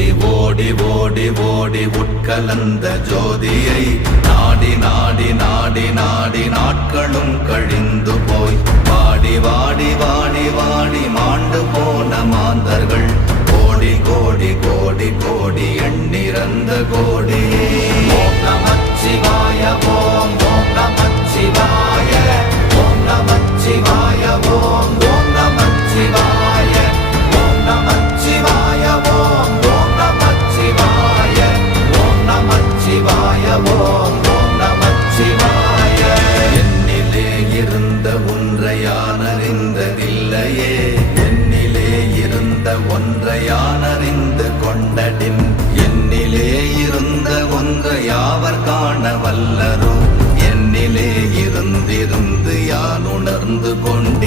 ஓடி ஓடி ஓடி உட்கலந்த ஜோதியை நாடி நாடி நாடி நாடி நாட்களும் கழிந்து போய் வாடி வாடி வாடி வாடி மாண்டு போன மாந்தர்கள் கோடி கோடி கோடி கோடி எண்ணிறந்த கோடி. ஓம் நமச்சிவாய ஓம் ஓம் நமச்சிவாய ஓம் நமச்சிவாய ஓம் ஓம் நமச்சிவாய ஓம் நமச்சிவாய ஓம் ஓம் நமச்சிவாய ஓம் நமச்சிவாய ஓம் ஓம் நமச்சிவாய. என்னிலே இருந்த ஒன்றை யான் அறிந்ததில்லையே, என்னிலே இருந்த ஒன்றை யான் அறிந்து கொண்டடின், என்னிலே இருந்த ஒன்றை யாவர் காண வல்லரோ, என்னிலே இருந்திருந்து யான் உணர்ந்து கொண்ட